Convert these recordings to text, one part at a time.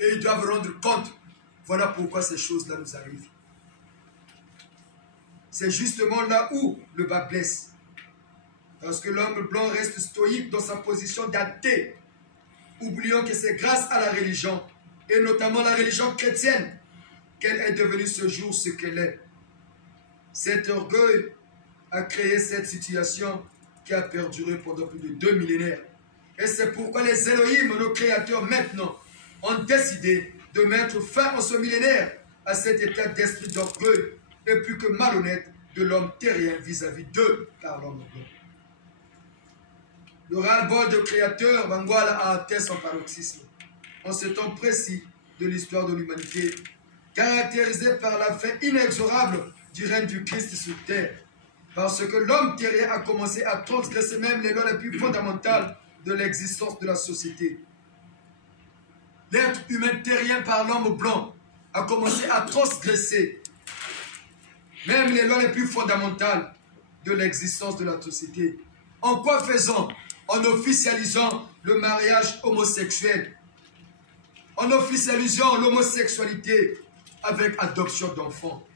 et ils doivent rendre compte. Voilà pourquoi ces choses-là nous arrivent. C'est justement là où le bas blesse. Parce que l'homme blanc reste stoïque dans sa position d'athée. Oublions que c'est grâce à la religion, et notamment la religion chrétienne, qu'elle est devenue ce jour ce qu'elle est. Cet orgueil a créé cette situation qui a perduré pendant plus de 2 millénaires. Et c'est pourquoi les Elohim, nos créateurs maintenant, ont décidé de mettre fin en ce millénaire à cet état d'esprit d'orgueil et plus que malhonnête de l'homme terrien vis-à-vis d'eux par l'homme blanc. Le ras-le-bol de créateur, Banguala a atteint son paroxysme en ce temps précis de l'histoire de l'humanité, caractérisé par la fin inexorable du règne du Christ sur terre, parce que l'homme terrien a commencé à transgresser même les lois les plus fondamentales de l'existence de la société. L'être humain terrien par l'homme blanc a commencé à transgresser même les lois les plus fondamentales de l'existence de la société. En quoi faisant? En officialisant le mariage homosexuel, en officialisant l'homosexualité avec adoption d'enfants.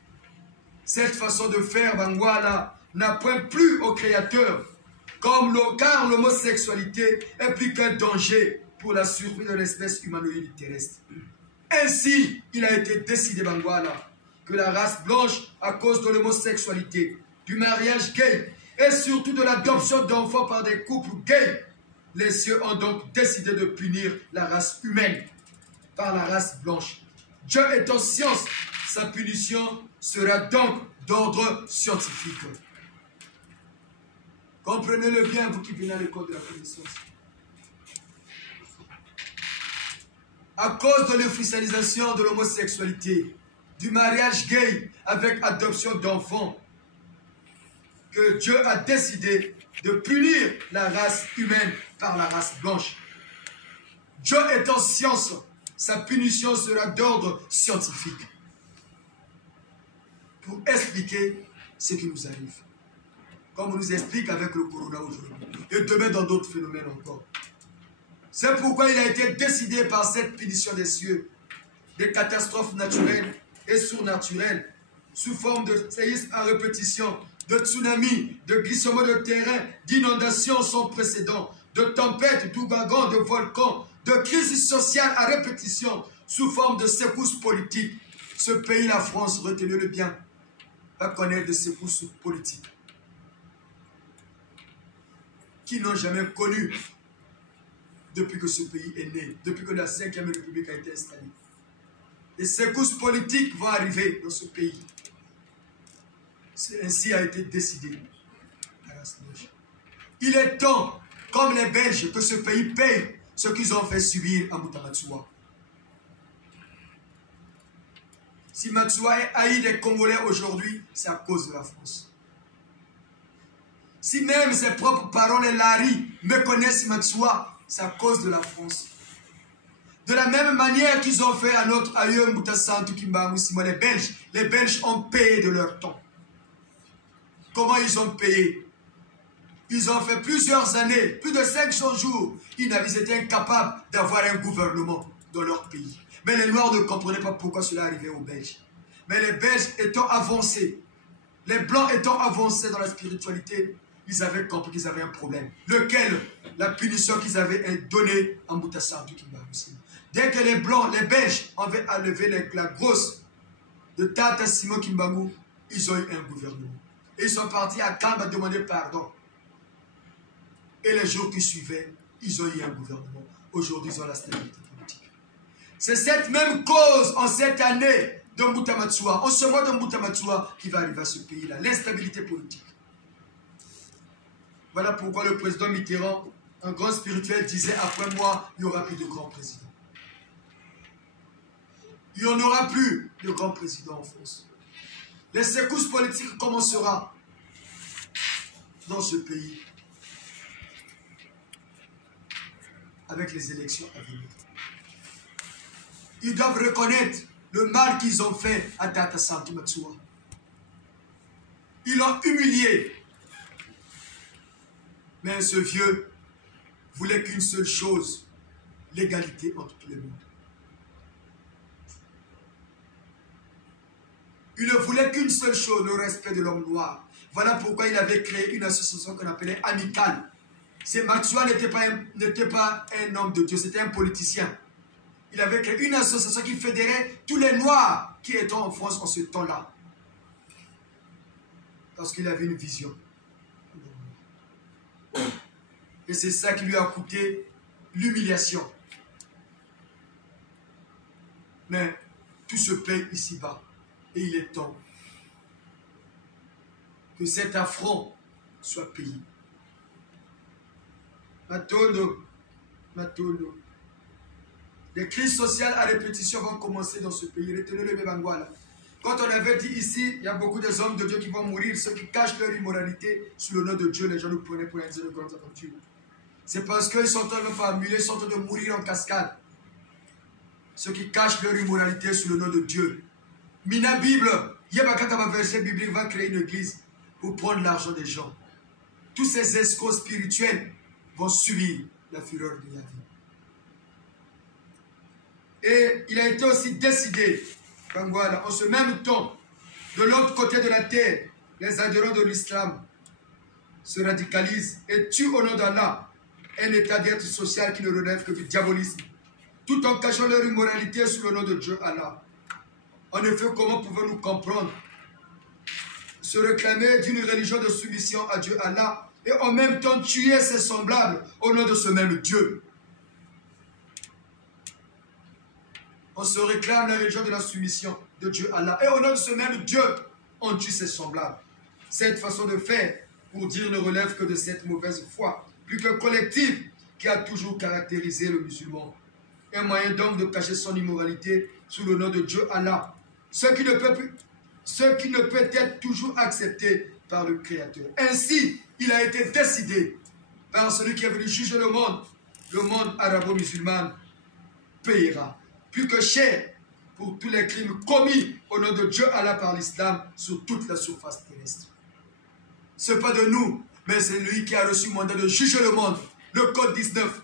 Cette façon de faire, Banguala, n'apprend plus au Créateur, car l'homosexualité est plus qu'un danger pour la survie de l'espèce humanoïde terrestre. Ainsi, il a été décidé, Banguala, que la race blanche, à cause de l'homosexualité, du mariage gay, et surtout de l'adoption d'enfants par des couples gays, les cieux ont donc décidé de punir la race humaine par la race blanche. Dieu est en science, sa punition sera donc d'ordre scientifique. Comprenez-le bien, vous qui venez à l'école de la connaissance. À cause de l'officialisation de l'homosexualité, du mariage gay avec adoption d'enfants, que Dieu a décidé de punir la race humaine par la race blanche. Dieu est en science, sa punition sera d'ordre scientifique. Pour expliquer ce qui nous arrive. Comme on nous explique avec le corona aujourd'hui. Et demain dans d'autres phénomènes encore. C'est pourquoi il a été décidé par cette punition des cieux, des catastrophes naturelles et surnaturelles, sous forme de séismes à répétition, de tsunamis, de glissements de terrain, d'inondations sans précédent, de tempêtes, d'ouragans, de volcans, de crises sociales à répétition, sous forme de secousses politiques. Ce pays, la France, retenez-le bien, va connaître des secousses politiques qui n'ont jamais connu depuis que ce pays est né, depuis que la 5e République a été installée. Les secousses politiques vont arriver dans ce pays. Ainsi a été décidé. Il est temps, comme les Belges, que ce pays paye ce qu'ils ont fait subir à Mutamatsua. Si Matsua est haï des Congolais aujourd'hui, c'est à cause de la France. Si même ses propres parents, les Lari, méconnaissent Matsua, c'est à cause de la France. De la même manière qu'ils ont fait à notre aïeux Moutasantou Kimba Moussimo, les Belges ont payé de leur temps. Comment ils ont payé? Ils ont fait plusieurs années, plus de 500 jours. Ils étaient incapables d'avoir un gouvernement dans leur pays. Mais les Noirs ne comprenaient pas pourquoi cela arrivait aux Belges. Mais les Belges étant avancés, les Blancs étant avancés dans la spiritualité, ils avaient compris qu'ils avaient un problème. Lequel? La punition qu'ils avaient donnée en Moutasantou Kimba Moussimo. Dès que les Blancs, les Belges avaient enlevé la grosse de Tata Simon Kimbangu, ils ont eu un gouvernement. Et ils sont partis à Kamba demander pardon. Et les jours qui suivaient, ils ont eu un gouvernement. Aujourd'hui, ils ont la stabilité politique. C'est cette même cause en cette année de Mutamatsua, en ce mois de Mutamatsua, qui va arriver à ce pays-là. L'instabilité politique. Voilà pourquoi le président Mitterrand, un grand spirituel, disait après moi, il n'y aura plus de grands présidents. Il n'y en aura plus de grands présidents en France. Les secousses politiques commenceront dans ce pays avec les élections à venir. Ils doivent reconnaître le mal qu'ils ont fait à Tata Santu Matsua. Ils l'ont humilié. Mais ce vieux voulait qu'une seule chose, l'égalité entre tout le monde. Il ne voulait qu'une seule chose, le respect de l'homme noir. Voilà pourquoi il avait créé une association qu'on appelait Amicale. Maxwell n'était pas un homme de Dieu, c'était un politicien. Il avait créé une association qui fédérait tous les Noirs qui étaient en France en ce temps-là. Parce qu'il avait une vision. Et c'est ça qui lui a coûté l'humiliation. Mais tout se paye ici-bas. Et il est temps que cet affront soit payé. Matondo. Les crises sociales à répétition vont commencer dans ce pays. Retenez-le, Bébangouala. Quand on avait dit ici, il y a beaucoup des hommes de Dieu qui vont mourir, ceux qui cachent leur immoralité sous le nom de Dieu, les gens nous prenaient pour un de grandes aventures. C'est parce qu'ils sont en train de formuler, ils sont en train de mourir en cascade. Ceux qui cachent leur immoralité sous le nom de Dieu. Mina Bible, Yabakataba verset biblique va créer une église pour prendre l'argent des gens. Tous ces escrocs spirituels vont subir la fureur de Yahvé. Et il a été aussi décidé, voilà, en ce même temps, de l'autre côté de la terre, les adhérents de l'islam se radicalisent et tuent au nom d'Allah un état d'être social qui ne relève que du diabolisme, tout en cachant leur immoralité sous le nom de Dieu Allah. En effet, comment pouvons-nous comprendre se réclamer d'une religion de soumission à Dieu Allah et en même temps tuer ses semblables au nom de ce même Dieu? On se réclame la religion de la soumission de Dieu Allah et au nom de ce même Dieu, on tue ses semblables. Cette façon de faire, pour dire, ne relève que de cette mauvaise foi, plus que collective, qui a toujours caractérisé le musulman. Un moyen donc de cacher son immoralité sous le nom de Dieu Allah, ce qui ne peut être toujours accepté par le Créateur. Ainsi, il a été décidé par celui qui est venu juger le monde arabo-musulman payera plus que cher pour tous les crimes commis au nom de Dieu Allah par l'islam sur toute la surface terrestre. Ce n'est pas de nous, mais c'est lui qui a reçu le mandat de juger le monde. Le code 19.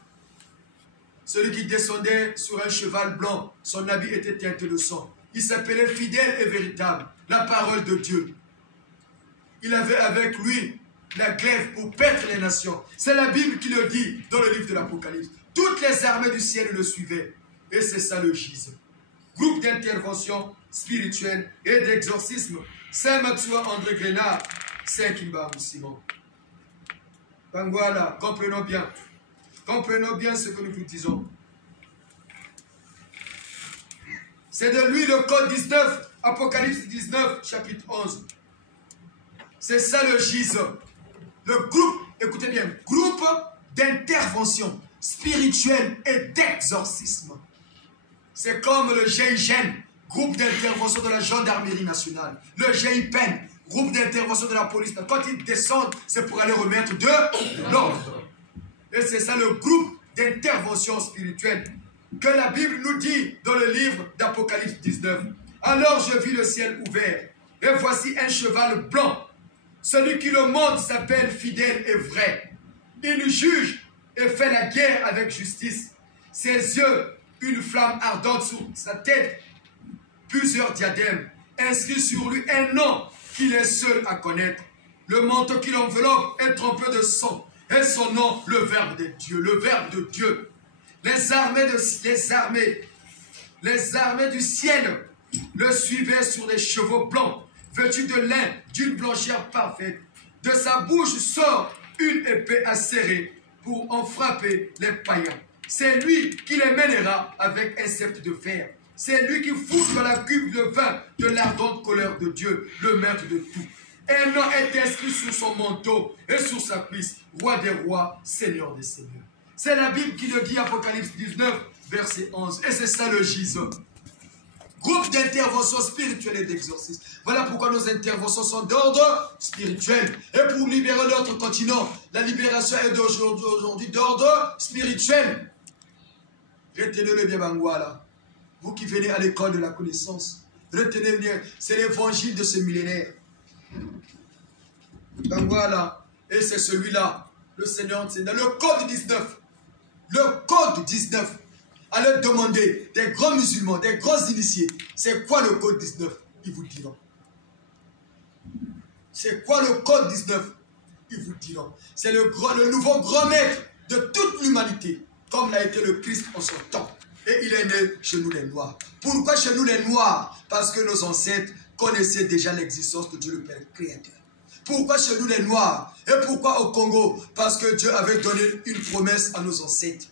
Celui qui descendait sur un cheval blanc, son habit était teinté de sang. Il s'appelait fidèle et véritable, la parole de Dieu. Il avait avec lui la glaive pour paître les nations. C'est la Bible qui le dit dans le livre de l'Apocalypse. Toutes les armées du ciel le suivaient. Et c'est ça le GISE. Groupe d'intervention spirituelle et d'exorcisme. Saint-Mathieu André Grenard, Saint-Kimba Simon. Donc voilà, comprenons bien. Comprenons bien ce que nous vous disons. C'est de lui le code 19, Apocalypse 19, chapitre 11. C'est ça le GISE. Le groupe, écoutez bien, groupe d'intervention spirituelle et d'exorcisme. C'est comme le GIGN, groupe d'intervention de la gendarmerie nationale. Le GIPEN, groupe d'intervention de la police. Quand ils descendent, c'est pour aller remettre de l'ordre. Et c'est ça le groupe d'intervention spirituelle que la Bible nous dit dans le livre d'Apocalypse 19. Alors je vis le ciel ouvert, et voici un cheval blanc. Celui qui le monte s'appelle fidèle et vrai. Il juge et fait la guerre avec justice. Ses yeux, une flamme ardente sur sa tête, plusieurs diadèmes, inscrit sur lui un nom qu'il est seul à connaître. Le manteau qui l'enveloppe est trempé de sang, et son nom, le Verbe de Dieu, le Verbe de Dieu. Les armées du ciel le suivaient sur des chevaux blancs, vêtus de lin d'une blancheur parfaite. De sa bouche sort une épée acérée pour en frapper les païens. C'est lui qui les mènera avec un sceptre de fer. C'est lui qui fout dans la cuve de vin de l'ardente colère de Dieu, le maître de tout. Un nom est inscrit sur son manteau et sur sa cuisse, roi des rois, seigneur des seigneurs. C'est la Bible qui le dit, Apocalypse 19, verset 11. Et c'est ça le GISE. Groupe d'intervention spirituelle et d'exorcisme. Voilà pourquoi nos interventions sont d'ordre spirituel. Et pour libérer notre continent, la libération est d'aujourd'hui d'ordre spirituel. Retenez-le bien, Bangouala. Vous qui venez à l'école de la connaissance, retenez bien, c'est l'évangile de ce millénaire. Bangouala. Et c'est celui-là, le Seigneur, c'est dans le code 19. Le code 19. Allez demander des grands musulmans, des grands initiés, c'est quoi le code 19? Ils vous diront. C'est quoi le code 19? Ils vous diront. C'est le nouveau grand maître de toute l'humanité, comme l'a été le Christ en son temps. Et il est né chez nous les Noirs. Pourquoi chez nous les Noirs? Parce que nos ancêtres connaissaient déjà l'existence de Dieu le Père Créateur. Pourquoi chez nous les Noirs? Et pourquoi au Congo? Parce que Dieu avait donné une promesse à nos ancêtres.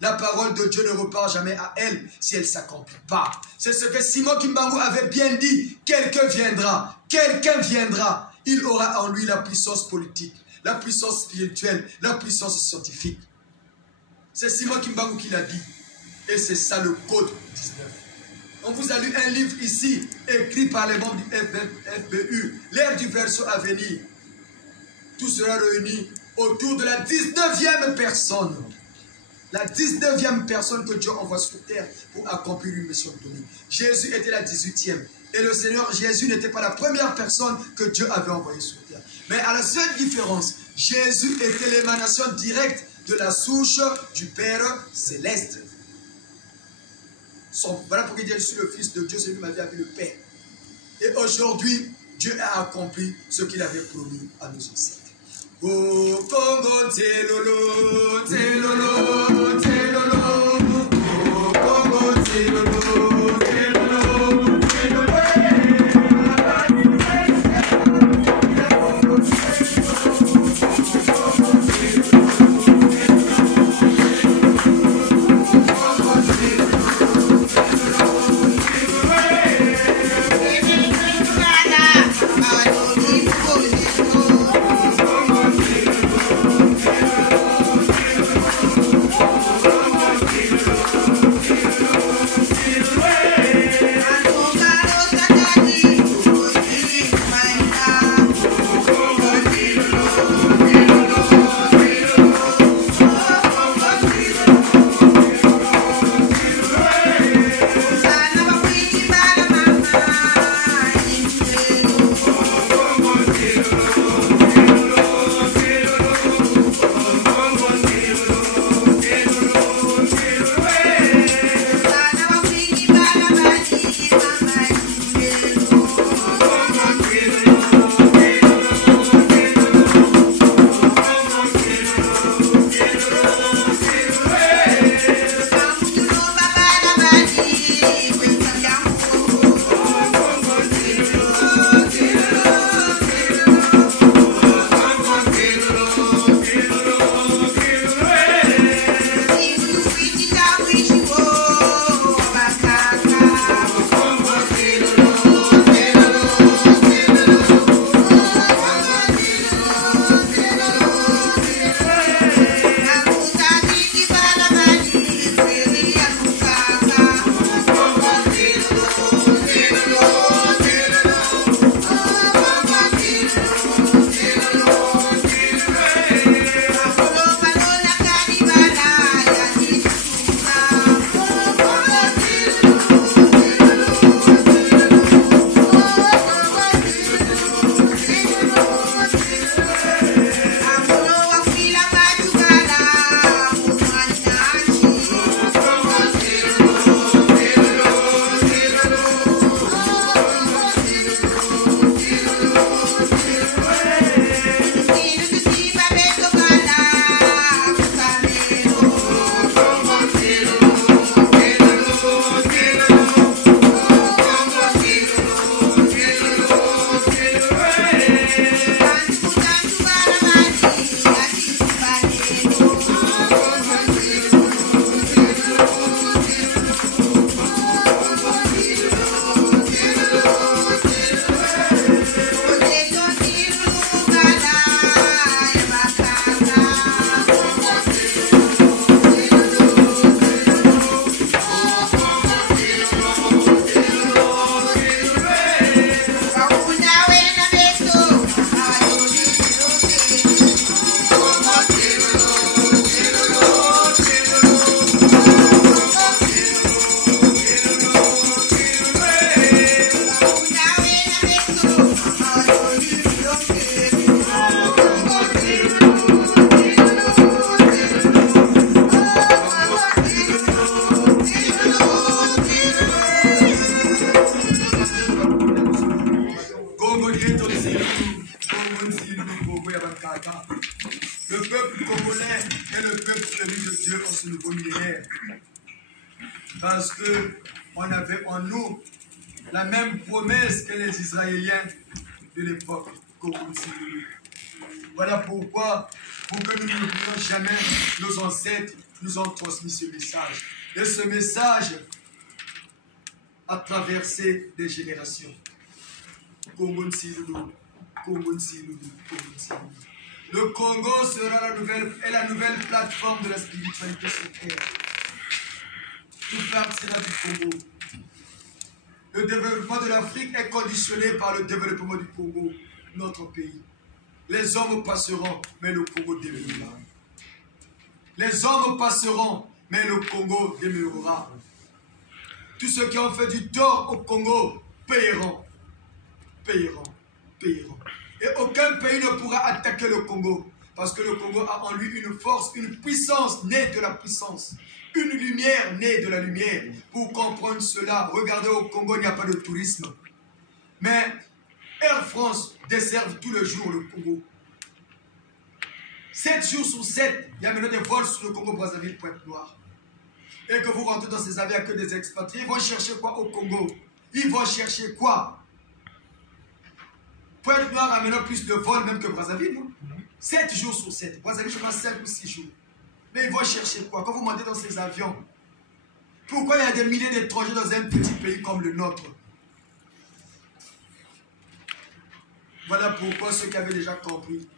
La parole de Dieu ne repart jamais à elle si elle ne s'accomplit pas. C'est ce que Simon Kimbangu avait bien dit. Quelqu'un viendra. Il aura en lui la puissance politique, la puissance spirituelle, la puissance scientifique. C'est Simon Kimbangu qui l'a dit. Et c'est ça le code 19. On vous a lu un livre ici, écrit par les membres du FBU, l'ère du verseau à venir. Tout sera réuni autour de la 19e personne. La 19e personne que Dieu envoie sur terre pour accomplir une mission donnée. Jésus était la 18e. Et le Seigneur Jésus n'était pas la première personne que Dieu avait envoyée sur terre. Mais à la seule différence, Jésus était l'émanation directe de la souche du Père céleste. Voilà pourquoi il dit, je suis le Fils de Dieu, celui qui m'avait avec le Père. Et aujourd'hui, Dieu a accompli ce qu'il avait promis à nos ancêtres. Oh Congo, Télolo, Télolo, Télolo. Oh Congo, Télolo, Télolo, Télolo. Parce qu'on avait en nous la même promesse que les Israéliens de l'époque. Voilà pourquoi, pour que nous n'oublions jamais, nos ancêtres nous ont transmis ce message. Et ce message a traversé des générations. Le Congo sera la nouvelle plateforme de la spiritualité sur terre. Tout partira du Congo. Le développement de l'Afrique est conditionné par le développement du Congo, notre pays. Les hommes passeront, mais le Congo demeurera. Les hommes passeront, mais le Congo demeurera. Tous ceux qui ont fait du tort au Congo paieront. Paieront. Paieront. Et aucun pays ne pourra attaquer le Congo. Parce que le Congo a en lui une force, une puissance née de la puissance. Une lumière née de la lumière. Pour comprendre cela, regardez au Congo, il n'y a pas de tourisme. Mais Air France desserve tous les jours le Congo. 7 jours sur 7, il y a maintenant des vols sur le Congo-Brazzaville, Pointe-Noire. Et que vous rentrez dans ces avions que des expatriés, ils vont chercher quoi au Congo? Ils vont chercher quoi? Pointe-Noire a maintenant plus de vols même que Brazzaville, non? 7 jours sur 7. Brazzaville, je pense 5 ou 6 jours. Mais ils vont chercher quoi? Quand vous montez dans ces avions, pourquoi il y a des milliers d'étrangers dans un petit pays comme le nôtre? Voilà pourquoi ceux qui avaient déjà compris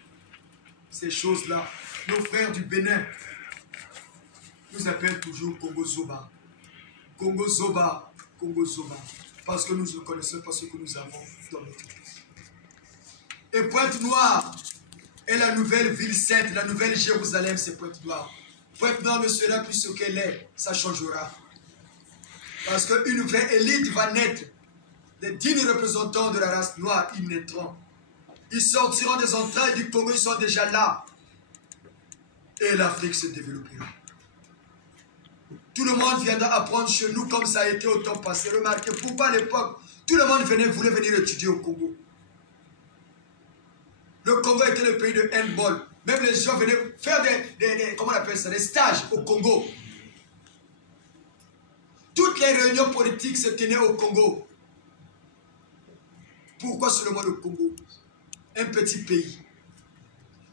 ces choses-là, nos frères du Bénin nous appellent toujours Congo Zoba. Congo Zoba, Congo Zoba. Parce que nous ne connaissons pas ce que nous avons dans notre vie. Et Pointe-Noire est la nouvelle ville sainte, la nouvelle Jérusalem, c'est Pointe-Noire. Pointe-Noire ne sera plus ce qu'elle est, ça changera. Parce qu'une vraie élite va naître. Les dignes représentants de la race noire, ils naîtront. Ils sortiront des entrailles du Congo, ils sont déjà là. Et l'Afrique se développera. Tout le monde viendra apprendre chez nous comme ça a été au temps passé. Remarquez pourquoi à l'époque, tout le monde voulait venir étudier au Congo. Le Congo était le pays de handball. Même les gens venaient faire comment on appelle ça, des stages au Congo. Toutes les réunions politiques se tenaient au Congo. Pourquoi seulement le Congo? Un petit pays.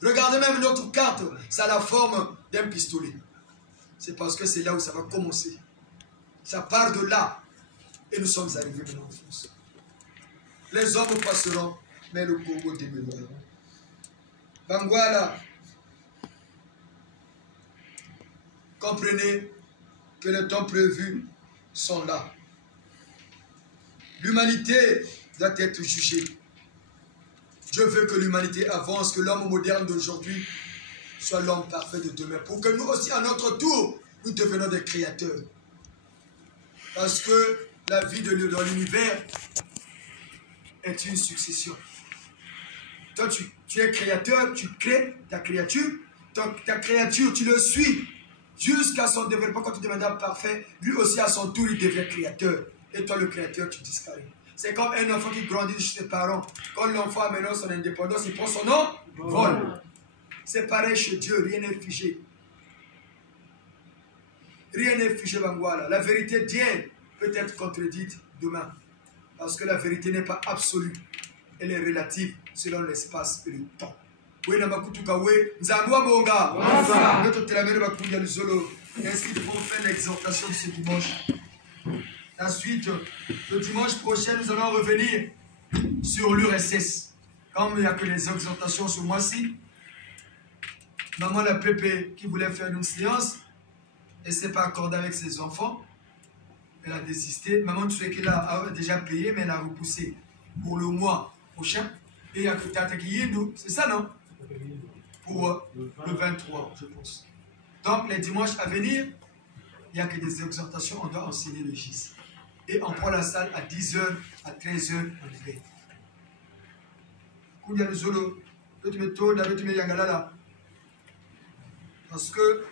Regardez même notre carte, ça a la forme d'un pistolet. C'est parce que c'est là où ça va commencer. Ça part de là. Et nous sommes arrivés maintenant en France. Les hommes passeront, mais le Congo demeurera. Bangwala, comprenez que les temps prévus sont là. L'humanité doit être jugée. Dieu veut que l'humanité avance, que l'homme moderne d'aujourd'hui soit l'homme parfait de demain. Pour que nous aussi, à notre tour, nous devenons des créateurs. Parce que la vie dans l'univers est une succession. Toi, tu es créateur, tu crées ta créature. Ta créature, tu le suis jusqu'à son développement. Quand tu deviendras parfait, lui aussi, à son tour, il devient créateur. Et toi, le créateur, tu disparais. C'est comme un enfant qui grandit chez ses parents. Quand l'enfant a maintenant son indépendance, il prend son nom, vol. C'est pareil chez Dieu, rien n'est figé. Rien n'est figé, Bangwala. La vérité d'hier peut être contredite demain. Parce que la vérité n'est pas absolue. Elle est relative selon l'espace et le temps. Ainsi, il faut faire l'exhortation de ce dimanche. Ensuite, le dimanche prochain, nous allons revenir sur l'URSS. Comme il n'y a que les exhortations ce mois-ci, maman la Pépé qui voulait faire une séance, elle ne s'est pas accordée avec ses enfants. Elle a désisté. Maman Tsouekela a déjà payé, mais elle a repoussé pour le mois prochain. Et il y a que Tata Kiyindou, c'est ça, non? Pour le 23, je pense. Donc, les dimanches à venir, il n'y a que des exhortations, on doit enseigner le GIS. Et on prend la salle à 10h, à 13h, on fait. Parce que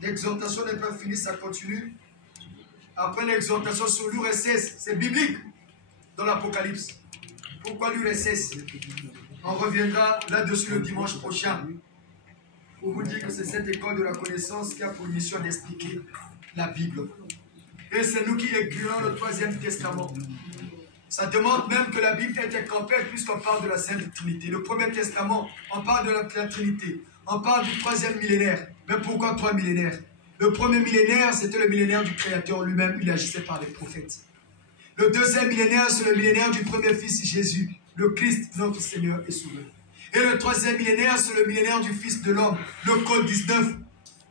l'exhortation n'est pas finie, ça continue. Après l'exhortation sur l'URSS, c'est biblique dans l'Apocalypse. Pourquoi l'URSS? On reviendra là-dessus le dimanche prochain. Pour vous dire que c'est cette école de la connaissance qui a pour mission d'expliquer la Bible. Et c'est nous qui écrivons le troisième testament. Ça demande même que la Bible était complète puisqu'on parle de la Sainte Trinité. Le premier testament, on parle de la Trinité. On parle du troisième millénaire. Mais pourquoi 3 millénaires? Le premier millénaire, c'était le millénaire du Créateur lui-même. Il agissait par les prophètes. Le deuxième millénaire, c'est le millénaire du premier fils Jésus, le Christ, notre Seigneur et Sauveur. Et le troisième millénaire, c'est le millénaire du Fils de l'homme, le code 19,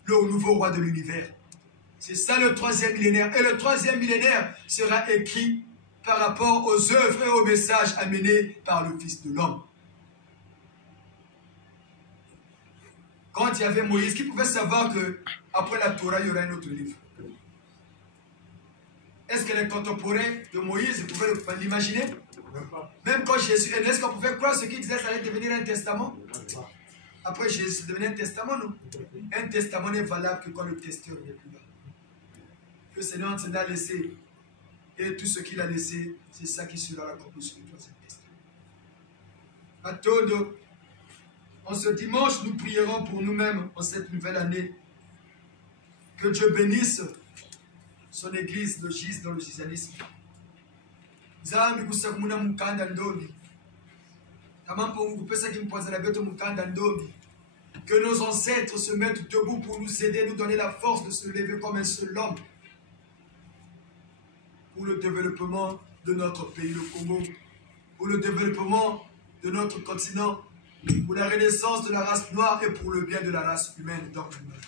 le nouveau roi de l'univers. C'est ça le troisième millénaire. Et le troisième millénaire sera écrit par rapport aux œuvres et aux messages amenés par le Fils de l'homme. Quand il y avait Moïse, qui pouvait savoir qu'après la Torah, il y aura un autre livre? Est-ce que les contemporains de Moïse pouvaient l'imaginer? Même quand Jésus est né, est-ce qu'on pouvait croire ce qu'il disait, ça allait devenir un testament? Après Jésus, c'est devenu un testament, non? Un testament n'est valable que quand le testeur n'est plus là. Le Seigneur s'en a laissé. Et tout ce qu'il a laissé, c'est ça qui sera la conclusion du troisième testament. À Todo, en ce dimanche, nous prierons pour nous-mêmes en cette nouvelle année. Que Dieu bénisse son église, le GIS dans le gisanisme. Zambi kusakumuna mukanda ndobi. Tamampo mukupesa kimpoza la beto mukanda ndobi. Que nos ancêtres se mettent debout pour nous aider, nous donner la force de se lever comme un seul homme. Pour le développement de notre pays, le Congo. Pour le développement de notre continent. Pour la renaissance de la race noire et pour le bien de la race humaine dans l'humanité.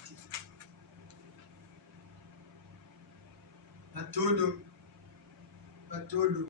A todo.